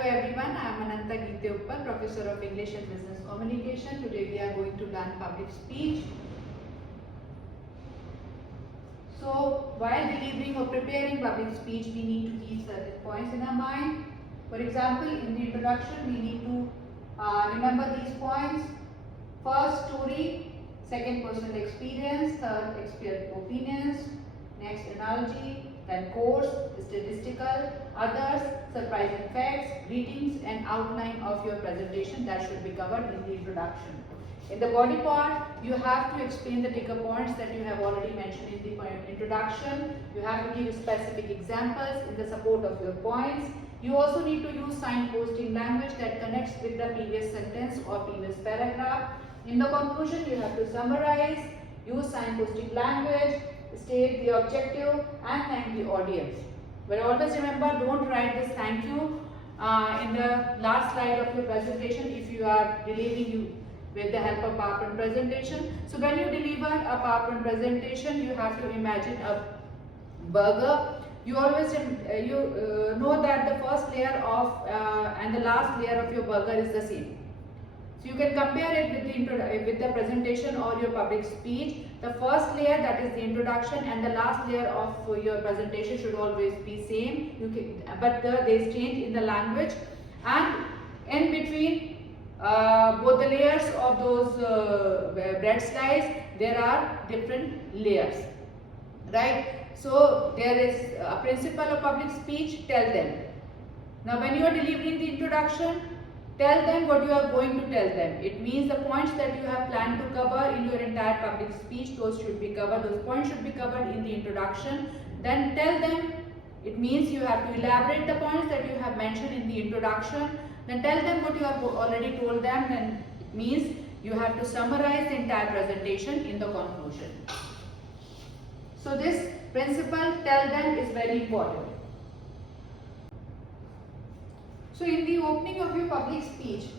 Hello everyone, I am Ananta Geeteuppal, Professor of English and Business Communication. Today we are going to learn public speech. So while delivering or preparing public speech, we need to keep certain points in our mind. For example, in the introduction, we need to remember these points. First, story. Second, personal experience. Third, expert opinions. Next, analogy. Then course, statistical, others, surprising facts, greetings and outline of your presentation that should be covered in the introduction. In the body part, you have to explain the trigger points that you have already mentioned in the introduction. You have to give specific examples in the support of your points. You also need to use signposting language that connects with the previous sentence or previous paragraph. In the conclusion, you have to summarize, use signposting language, state the objective and thank the audience. But always remember, don't write this thank you in the last slide of your presentation if you are delivering you with the help of PowerPoint presentation. So when you deliver a PowerPoint presentation, you have to imagine a burger. You always know that the first layer of and the last layer of your burger is the same. So you can compare it with the presentation or your public speech. The first layer, that is the introduction, and the last layer of your presentation should always be same. But they change in the language, and in between both the layers of those bread slice, there are different layers, right? So there is a principle of public speech. Tell them. Now when you are delivering the introduction, tell them what you are going to tell them. It means the points that you have planned to cover in your entire public speech, those should be covered. Those points should be covered in the introduction. Then tell them. It means you have to elaborate the points that you have mentioned in the introduction. Then tell them what you have already told them. Then it means you have to summarize the entire presentation in the conclusion. So this principle, tell them, is very important. So in the opening of your public speech,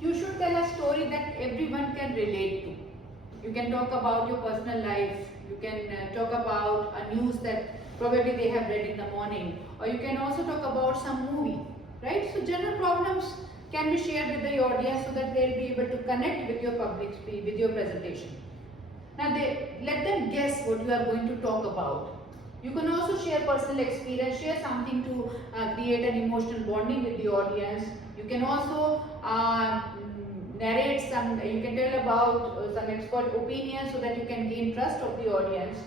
you should tell a story that everyone can relate to. You can talk about your personal life, you can talk about a news that probably they have read in the morning, or you can also talk about some movie, right? So general problems can be shared with the audience so that they will be able to connect with your public speech, with your presentation. Now let them guess what you are going to talk about. You can also share personal experience, share something to create an emotional bonding with the audience. You can also narrate you can tell about some expert opinions so that you can gain trust of the audience.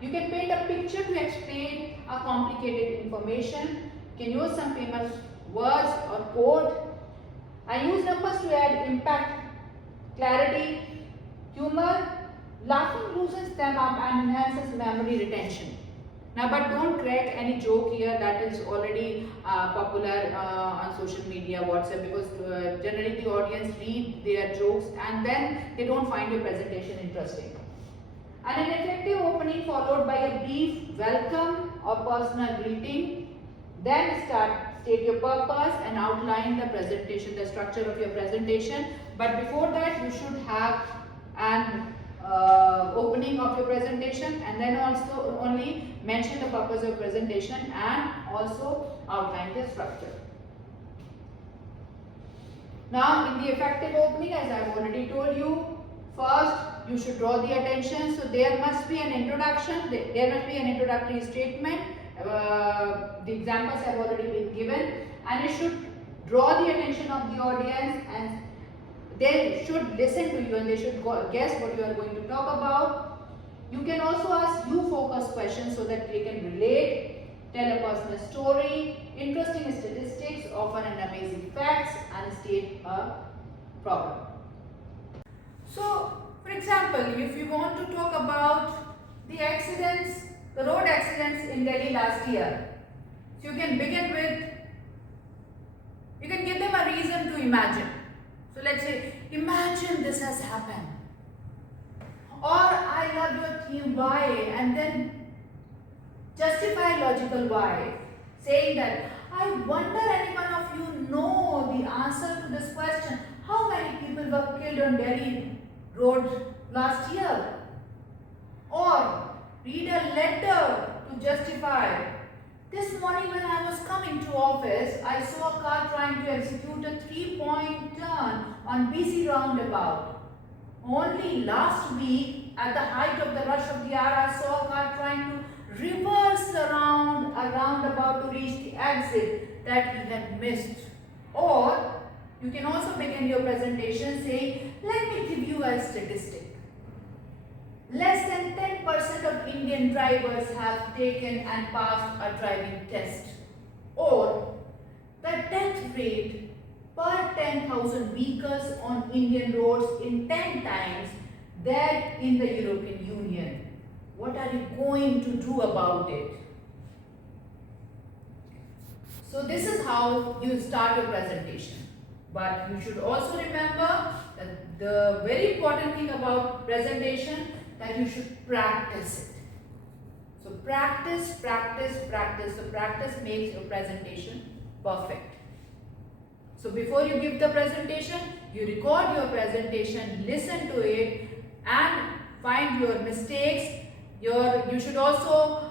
You can paint a picture to explain a complicated information. You can use some famous words or quote. I use numbers to add impact, clarity, humor. Laughing loosens them up and enhances memory retention. Now, but don't crack any joke here that is already popular on social media, WhatsApp, because generally the audience read their jokes and then they don't find your presentation interesting. And an effective opening followed by a brief welcome or personal greeting. Then state your purpose and outline the presentation, the structure of your presentation. But before that, you should have an opening of your presentation, and then also only mention the purpose of presentation and also outline the structure. Now in the effective opening, as I have already told you, first you should draw the attention. So there must be an introduction, there must be an introductory statement. The examples have already been given, and it should draw the attention of the audience, and they should listen to you and they should guess what you are going to talk about. You can also ask focused questions so that they can relate, tell a personal story, interesting statistics, offer an amazing facts, and state a problem. So, for example, if you want to talk about the accidents, the road accidents in Delhi last year, so you can begin with, you can give them a reason to imagine. So let's say, imagine this has happened. Or I love your theme, why? And then justify logical why. Saying that, I wonder any one of you know the answer to this question. How many people were killed on Delhi road last year? Or read a letter to justify This morning when I was coming to office, I saw a car trying to execute a 3-point turn on busy roundabout. Only last week, at the height of the rush of the hour, I saw a car trying to reverse around a roundabout to reach the exit that he had missed. Or, you can also begin your presentation saying, let me give you a statistic. Less than 10% of Indian drivers have taken and passed a driving test. Or, the death rate per 10,000 vehicles on Indian roads in 10 times that in the European Union. What are you going to do about it? So this is how you start your presentation. But you should also remember that the very important thing about presentation, that you should practice it. So practice, practice, practice. So practice makes your presentation perfect. So before you give the presentation, you record your presentation, listen to it and find your mistakes. You should also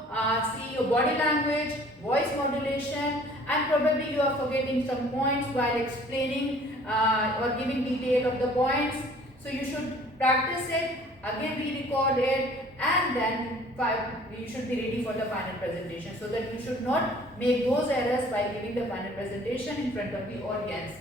see your body language, voice modulation, and probably you are forgetting some points while explaining or giving detail of the points. So you should practice it, again re-record it, and then you should be ready for the final presentation, so that you should not make those errors while giving the final presentation in front of the audience.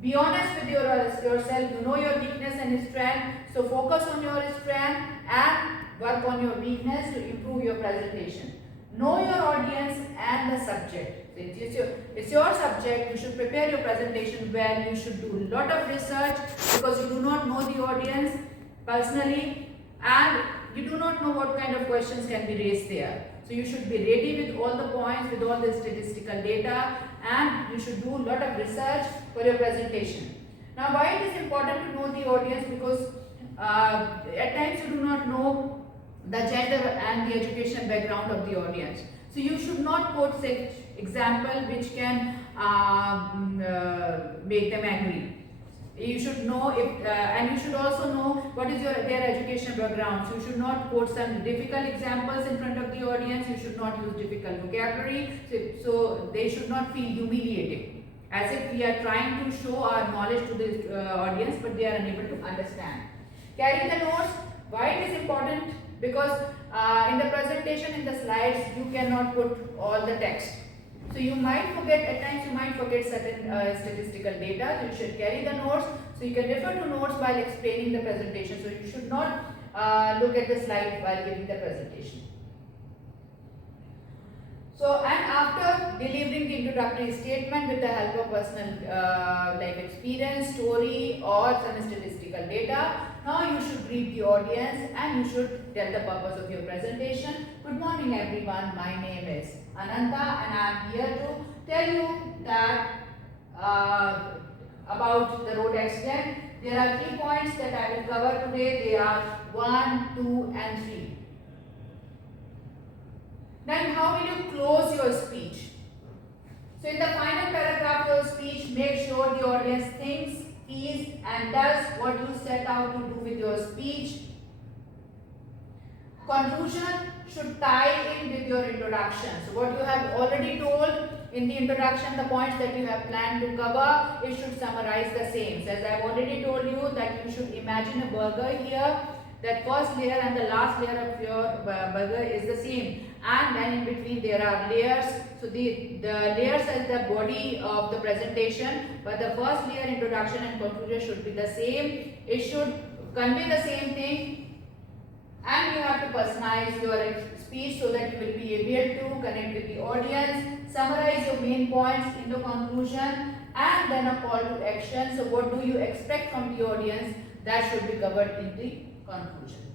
Be honest with yourself. You know your weakness and strength, so focus on your strength and work on your weakness to improve your presentation. Know your audience and the subject. It's your subject. You should prepare your presentation well. You should do a lot of research, because you do not know the audience personally and you do not know what kind of questions can be raised there. So you should be ready with all the points, with all the statistical data, and you should do a lot of research for your presentation. Now, why it is important to know the audience? Because at times you do not know the gender and the education background of the audience. So you should not quote such example which can make them angry. You should know if, and you should also know what is their education background. So you should not quote some difficult examples in front of the audience. You should not use difficult vocabulary. So they should not feel humiliated, as if we are trying to show our knowledge to the audience, but they are unable to understand. Carry the notes. Why it is important? Because in the presentation, in the slides, you cannot put all the text. So you might forget, at times you might forget certain statistical data. So you should carry the notes. So you can refer to notes while explaining the presentation. So you should not look at the slide while giving the presentation. So, and after delivering the introductory statement with the help of personal life experience, story or some statistical data, now you should greet the audience and you should tell the purpose of your presentation. Good morning everyone, my name is Ananta and I am here to tell you that about the road accident. There are 3 points that I will cover today. They are 1, 2 and 3. Then how will you close your speech? So in the final paragraph of your speech, make sure the audience thinks, feels and does what you set out to do with your speech. Conclusion should tie in with your introduction. So what you have already told in the introduction, the points that you have planned to cover, it should summarize the same. So as I have already told you that you should imagine a burger here. That first layer and the last layer of your burger is the same, and then in between there are layers. So the layers is the body of the presentation, but the first layer, introduction and conclusion, should be the same. It should convey the same thing, and you have to personalize your speech so that you will be able to connect with the audience, summarize your main points in the conclusion, and then a call to action. So what do you expect from the audience? That should be covered in the conclusion.